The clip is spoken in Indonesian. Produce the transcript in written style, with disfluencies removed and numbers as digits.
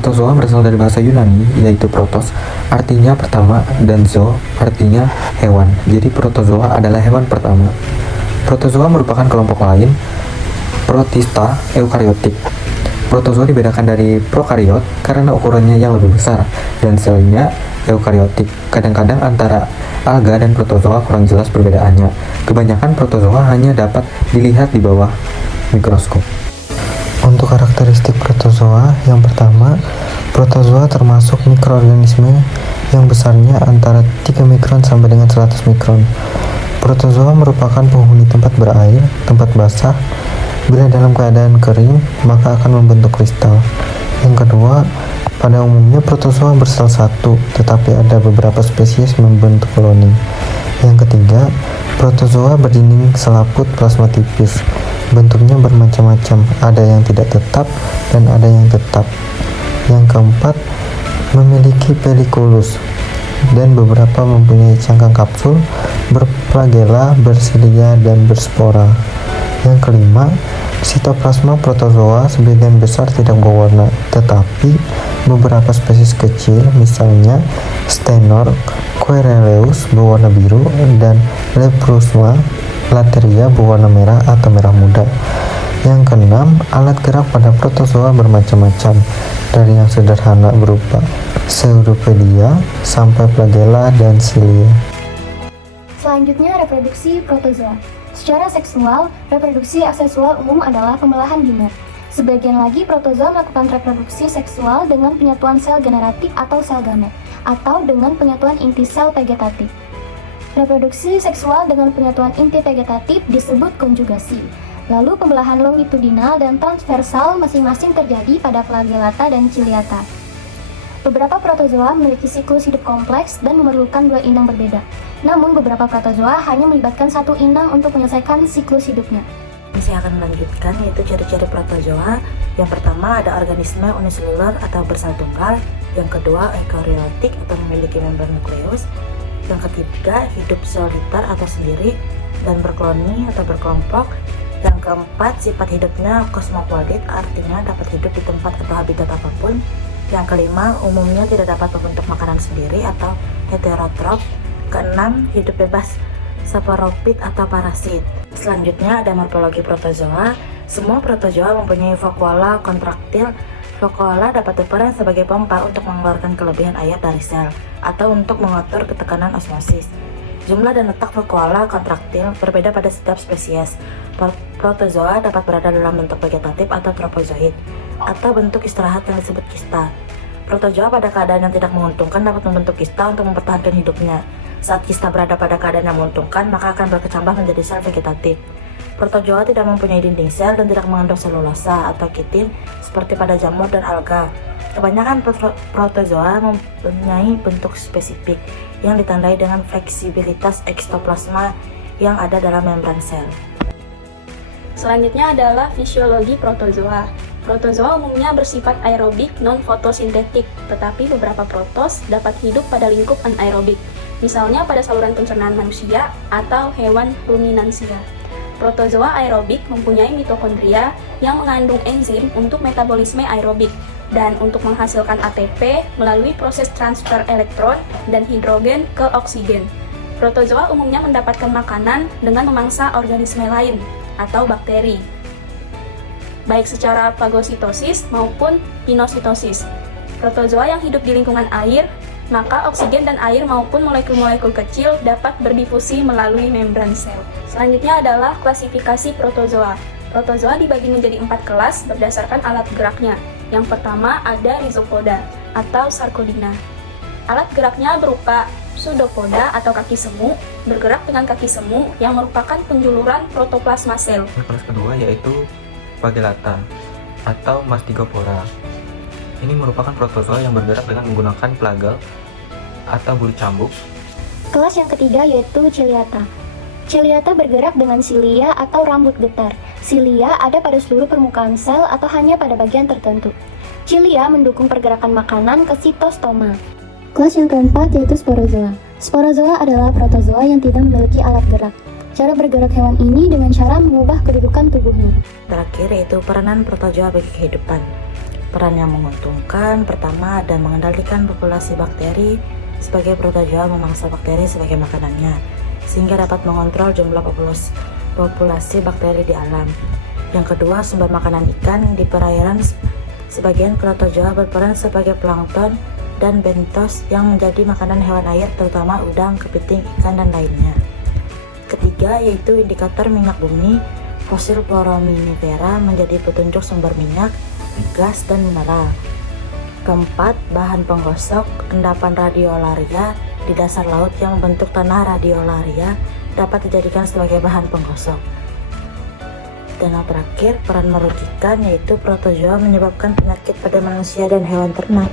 Protozoa berasal dari bahasa Yunani, yaitu protos, artinya pertama, dan zoo, artinya hewan. Jadi protozoa adalah hewan pertama. Protozoa merupakan kelompok lain, protista eukariotik. Protozoa dibedakan dari prokariot karena ukurannya yang lebih besar, dan selnya eukariotik. Kadang-kadang antara alga dan protozoa kurang jelas perbedaannya. Kebanyakan protozoa hanya dapat dilihat di bawah mikroskop. Untuk karakteristik protozoa, yang pertama, protozoa termasuk mikroorganisme yang besarnya antara 3 mikron sampai dengan 100 mikron. Protozoa merupakan penghuni tempat berair, tempat basah. Bila dalam keadaan kering, maka akan membentuk kristal. Yang kedua, pada umumnya protozoa bersel satu, tetapi ada beberapa spesies membentuk koloni. Yang ketiga, protozoa berdinding selaput plasma tipis. Bentuknya bermacam-macam, ada yang tidak tetap dan ada yang tetap. Yang keempat, memiliki pelikulus, dan beberapa mempunyai cangkang kapsul, berflagela, bersilia, dan berspora. Yang kelima, sitoplasma protozoa sebagian besar tidak berwarna, tetapi beberapa spesies kecil, misalnya Stenor quereleus berwarna biru dan Leprosma lateria berwarna merah atau merah muda. Yang keenam, alat gerak pada protozoa bermacam-macam, dari yang sederhana berupa pseudopodia sampai flagella dan silia. Selanjutnya, reproduksi protozoa. Secara seksual, reproduksi aseksual umum adalah pembelahan bimer. Sebagian lagi protozoa melakukan reproduksi seksual dengan penyatuan sel generatif atau sel gamet, atau dengan penyatuan inti sel vegetatif. Reproduksi seksual dengan penyatuan inti vegetatif disebut konjugasi. Lalu pembelahan longitudinal dan transversal masing-masing terjadi pada flagellata dan ciliata. Beberapa protozoa memiliki siklus hidup kompleks dan memerlukan 2 inang berbeda. Namun beberapa protozoa hanya melibatkan 1 inang untuk menyelesaikan siklus hidupnya. Saya akan melanjutkan yaitu ciri-ciri protozoa. Yang pertama ada organisme uniseluler atau bersel tunggal. Yang kedua eukariotik atau memiliki membran nukleus. Yang ketiga, hidup soliter atau sendiri dan berkoloni atau berkelompok. Yang keempat, sifat hidupnya kosmopolit, artinya dapat hidup di tempat atau habitat apapun. Yang kelima, umumnya tidak dapat membentuk makanan sendiri atau heterotrof. Keenam, hidup bebas saporopit atau parasit. Selanjutnya ada morfologi protozoa. Semua protozoa mempunyai vakuola kontraktil. Vakuola dapat berperan sebagai pompa untuk mengeluarkan kelebihan air dari sel atau untuk mengatur ketekanan osmosis. Jumlah dan letak vakuola kontraktil berbeda pada setiap spesies. Protozoa dapat berada dalam bentuk vegetatif atau tropozoid, atau bentuk istirahat yang disebut kista. Protozoa pada keadaan yang tidak menguntungkan dapat membentuk kista untuk mempertahankan hidupnya. Saat kista berada pada keadaan yang menguntungkan, maka akan berkecambah menjadi sel vegetatif. Protozoa tidak mempunyai dinding sel dan tidak mengandung selulosa atau kitin seperti pada jamur dan alga. Kebanyakan protozoa mempunyai bentuk spesifik yang ditandai dengan fleksibilitas ekstoplasma yang ada dalam membran sel. Selanjutnya adalah fisiologi protozoa. Protozoa umumnya bersifat aerobik non-fotosintetik, tetapi beberapa protos dapat hidup pada lingkup anaerobik, misalnya pada saluran pencernaan manusia atau hewan ruminansia. Protozoa aerobik mempunyai mitokondria yang mengandung enzim untuk metabolisme aerobik dan untuk menghasilkan ATP melalui proses transfer elektron dan hidrogen ke oksigen. Protozoa umumnya mendapatkan makanan dengan memangsa organisme lain atau bakteri, baik secara fagositosis maupun pinositosis. Protozoa yang hidup di lingkungan air, maka oksigen dan air maupun molekul-molekul kecil dapat berdifusi melalui membran sel. Selanjutnya adalah klasifikasi protozoa. Protozoa dibagi menjadi 4 kelas berdasarkan alat geraknya. Yang pertama ada rhizopoda atau sarkodina. Alat geraknya berupa pseudopoda atau kaki semu, bergerak dengan kaki semu yang merupakan penjuluran protoplasma sel. Kelas kedua yaitu flagellata atau Mastigopora. Ini merupakan protozoa yang bergerak dengan menggunakan flagel atau bulu cambuk. Kelas yang ketiga yaitu ciliata. Ciliata bergerak dengan silia atau rambut getar. Silia ada pada seluruh permukaan sel atau hanya pada bagian tertentu. Cilia mendukung pergerakan makanan ke sitostoma. Kelas yang keempat yaitu sporozoa. Sporozoa adalah protozoa yang tidak memiliki alat gerak. Cara bergerak hewan ini dengan cara mengubah kedudukan tubuhnya. Terakhir yaitu peranan protozoa bagi kehidupan. Peran yang menguntungkan, pertama ada mengendalikan populasi bakteri, sebagai protozoa memangsa bakteri sebagai makanannya, sehingga dapat mengontrol jumlah populasi bakteri di alam. Yang kedua, sumber makanan ikan di perairan. Sebagian protozoa berperan sebagai plankton dan bentos yang menjadi makanan hewan air, terutama udang, kepiting, ikan, dan lainnya. Ketiga, yaitu indikator minyak bumi. Fosil foraminifera menjadi petunjuk sumber minyak, gas, dan mineral. Keempat, bahan penggosok. Endapan radiolaria di dasar laut yang membentuk tanah radiolaria dapat dijadikan sebagai bahan penggosok. Dan yang terakhir, peran merugikan, yaitu protozoa menyebabkan penyakit pada manusia dan hewan ternak.